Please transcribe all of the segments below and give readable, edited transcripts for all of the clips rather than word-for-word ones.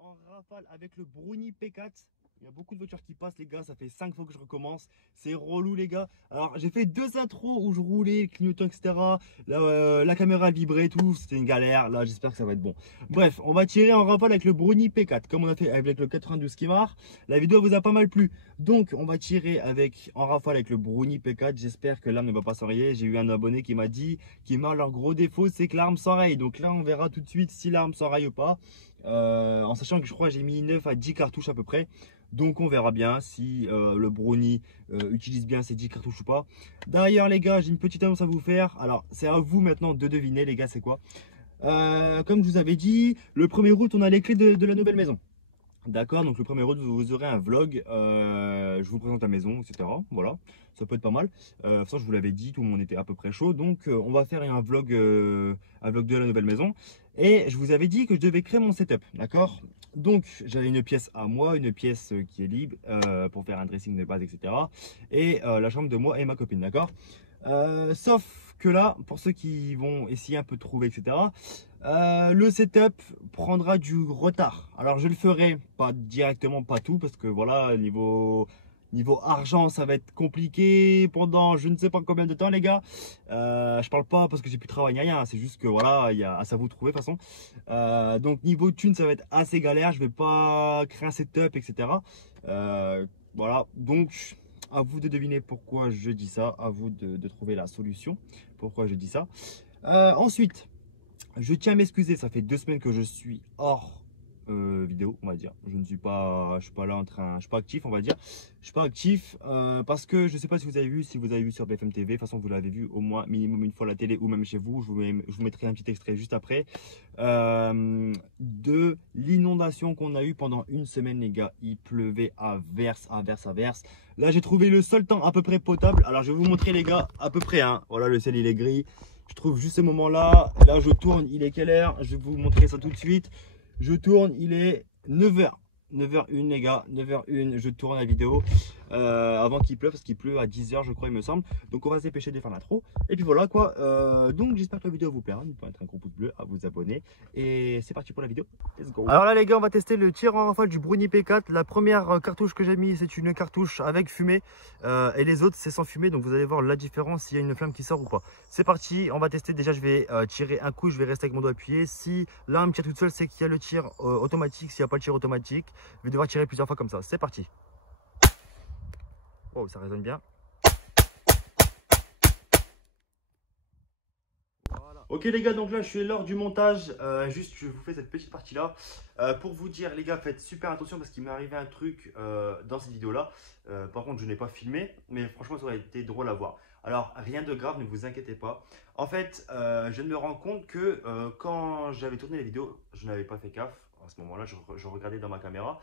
en rafale avec le Bruni P4. Il y a beaucoup de voitures qui passent les gars, ça fait 5 fois que je recommence. C'est relou les gars. Alors j'ai fait 2 intros où je roulais, le clignotant, etc. La caméra elle vibrait et tout, c'était une galère. Là j'espère que ça va être bon. Bref, on va tirer en rafale avec le Bruni P4, comme on a fait avec le 92 Skimar. La vidéo vous a pas mal plu. Donc on va tirer en rafale avec le Bruni P4. J'espère que l'arme ne va pas s'enrayer. J'ai eu un abonné qui m'a dit leur gros défaut c'est que l'arme s'enraye. Donc là on verra tout de suite si l'arme s'enraye ou pas. En sachant que je crois que j'ai mis 9 à 10 cartouches à peu près. Donc on verra bien si le Brownie utilise bien ces 10 cartouches ou pas. D'ailleurs les gars, j'ai une petite annonce à vous faire. Alors c'est à vous maintenant de deviner les gars, c'est quoi. Comme je vous avais dit, le 1er août on a les clés de la nouvelle maison. D'accord, donc le 1er août vous aurez un vlog, je vous présente la maison, etc. Voilà, ça peut être pas mal. Ça je vous l'avais dit, tout le monde était à peu près chaud. Donc on va faire un vlog de la nouvelle maison. Et je vous avais dit que je devais créer mon setup, d'accord. Donc j'avais une pièce à moi, une pièce qui est libre pour faire un dressing de base, etc. Et la chambre de moi et ma copine, d'accord. Sauf que là, pour ceux qui vont essayer un peu de trouver, etc., le setup prendra du retard. Alors je le ferai pas directement, pas tout, parce que voilà, niveau argent, ça va être compliqué pendant je ne sais pas combien de temps, les gars. Je parle pas parce que j'ai plus de travail ni rien, c'est juste que voilà, il y a à ça vous trouver de toute façon. Donc niveau thune, ça va être assez galère. Je vais pas créer un setup, etc. Voilà, donc à vous de deviner pourquoi je dis ça, à vous de trouver la solution, pourquoi je dis ça. Ensuite, je tiens à m'excuser, ça fait 2 semaines que je suis hors vidéo, on va dire. Je suis pas là en train, je suis pas actif, on va dire. Je suis pas actif parce que je sais pas si vous avez vu, sur BFM TV. De toute façon, vous l'avez vu au moins minimum une fois à la télé ou même chez vous. Je vous mettrai un petit extrait juste après de l'inondation qu'on a eu pendant une semaine, les gars. Il pleuvait à verse, à verse, à verse. Là, j'ai trouvé le seul temps à peu près potable. Alors, je vais vous montrer, les gars, à peu près. Hein. Voilà, le ciel il est gris. Je trouve juste ce moment-là. Là, je tourne. Il est quelle heure? Je vais vous montrer ça tout de suite. Je tourne. Il est 9h. 9h01 les gars, 9h01, je tourne la vidéo avant qu'il pleuve, parce qu'il pleut à 10h je crois il me semble. Donc on va se dépêcher de faire l'intro. Et puis voilà quoi, donc j'espère que la vidéo vous plaira. N'oubliez pas de mettre un gros pouce bleu, à vous abonner. Et c'est parti pour la vidéo, let's go. Alors là les gars, on va tester le tir en rafale du Bruni P4. La première cartouche que j'ai mis, c'est une cartouche avec fumée et les autres c'est sans fumée. Donc vous allez voir la différence, s'il y a une flamme qui sort ou pas. C'est parti, on va tester. Déjà je vais tirer un coup, je vais rester avec mon doigt appuyé. Si l'arme tire toute seule, c'est qu'il y a le tir automatique. S'il n'y a pas le tir automatique, je vais devoir tirer plusieurs fois comme ça. C'est parti. Oh, ça résonne bien. Voilà. Ok les gars, donc là je suis lors du montage. Juste je vous fais cette petite partie là pour vous dire les gars, faites super attention parce qu'il m'est arrivé un truc dans cette vidéo là. Par contre je n'ai pas filmé, mais franchement ça aurait été drôle à voir. Alors rien de grave, ne vous inquiétez pas. En fait je me rends compte que quand j'avais tourné les vidéos, je n'avais pas fait gaffe. À ce moment-là, je regardais dans ma caméra.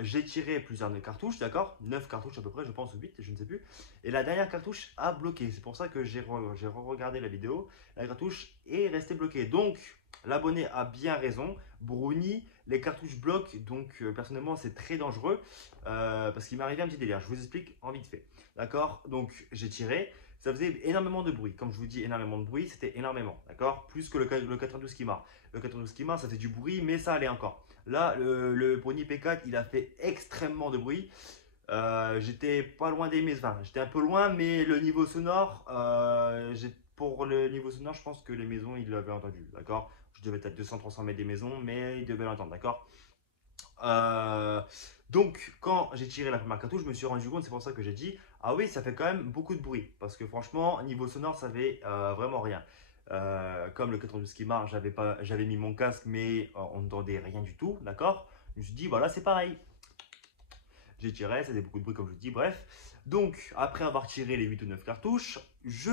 J'ai tiré plusieurs cartouches, d'accord, 9 cartouches à peu près, je pense, ou 8, je ne sais plus. Et la dernière cartouche a bloqué. C'est pour ça que j'ai regardé la vidéo. La cartouche est restée bloquée. Donc, l'abonné a bien raison. Brownie, les cartouches bloquent. Donc, personnellement, c'est très dangereux parce qu'il m'est arrivé un petit délire. Je vous explique en vite fait. D'accord. Donc, j'ai tiré. Ça faisait énormément de bruit. Comme je vous dis, énormément de bruit, c'était énormément. D'accord. Plus que le 92 Kima. Le 92 Kima, ça fait du bruit, mais ça allait encore. Là, le Brownie P4, il a fait extrêmement de bruit. J'étais pas loin des maisons, enfin, j'étais un peu loin, mais le niveau sonore, pour le niveau sonore, je pense que les maisons, ils l'avaient entendu, d'accord. Je devais être à 200-300 mètres des maisons, mais ils devaient l'entendre, d'accord. Euh, donc, quand j'ai tiré la première cartouche, je me suis rendu compte, c'est pour ça que j'ai dit, ah oui, ça fait quand même beaucoup de bruit, parce que franchement, niveau sonore, ça fait vraiment rien. Comme le 92 qui marche, j'avais mis mon casque, mais on n'entendait rien du tout, d'accord. Je me suis dit, voilà, c'est pareil. J'ai tiré, ça faisait beaucoup de bruit comme je vous dis, bref. Donc, après avoir tiré les 8 ou 9 cartouches, je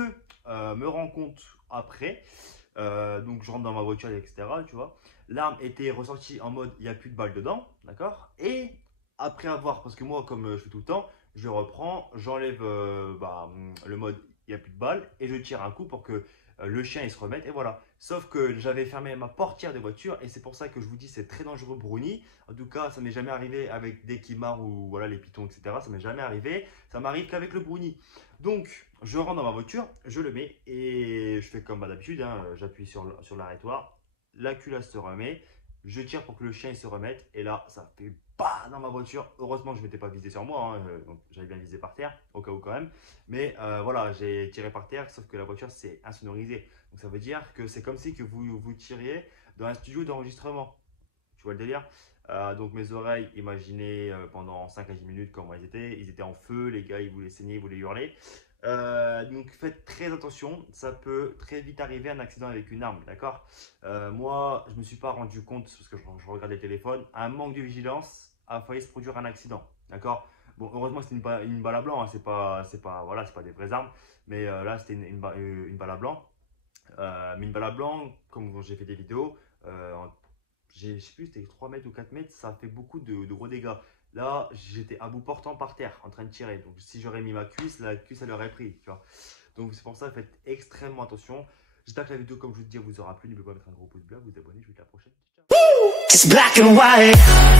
me rends compte après, donc je rentre dans ma voiture, etc. Tu vois, l'arme était ressortie en mode il n'y a plus de balles dedans, d'accord. Et après avoir, parce que moi, comme je fais tout le temps, je reprends, j'enlève le mode il n'y a plus de balles et je tire un coup pour que le chien il se remette et voilà. Sauf que j'avais fermé ma portière de voiture et c'est pour ça que je vous dis c'est très dangereux Brownie. En tout cas, ça m'est jamais arrivé avec des Kimar ou voilà les pitons, etc. Ça m'est jamais arrivé. Ça m'arrive qu'avec le Brownie. Donc, je rentre dans ma voiture, je le mets et je fais comme d'habitude. Hein, j'appuie sur l'arrêtoir. La culasse se remet. je tire pour que le chien il se remette. Et là, ça fait bah dans ma voiture. Heureusement que je ne m'étais pas visé sur moi, hein, donc j'avais bien visé par terre, au cas où quand même. Mais voilà, j'ai tiré par terre, sauf que la voiture c'est insonorisé. Donc ça veut dire que c'est comme si que vous tiriez dans un studio d'enregistrement. Tu vois le délire? Donc mes oreilles, imaginez pendant 5 à 10 minutes comment ils étaient en feu, les gars ils voulaient saigner, ils voulaient hurler. Donc faites très attention, ça peut très vite arriver un accident avec une arme, d'accord? Moi, je me suis pas rendu compte, parce que je regardais le téléphone, un manque de vigilance a failli se produire un accident, d'accord? Bon, heureusement c'était une balle à blanc, hein, voilà, c'est pas des vraies armes, mais là c'était une balle à blanc. Mais une balle à blanc, comme j'ai fait des vidéos, je sais plus, c'était 3 mètres ou 4 mètres, ça fait beaucoup de gros dégâts. Là, j'étais à bout portant par terre, en train de tirer. Donc, si j'aurais mis ma cuisse, la cuisse, elle aurait pris, tu vois. Donc, c'est pour ça, faites extrêmement attention. J'espère que la vidéo, comme je vous dis, vous aura plu. N'oubliez pas de mettre un gros pouce bleu, vous abonner. Je vous dis à la prochaine. Ciao, ciao. It's black and white.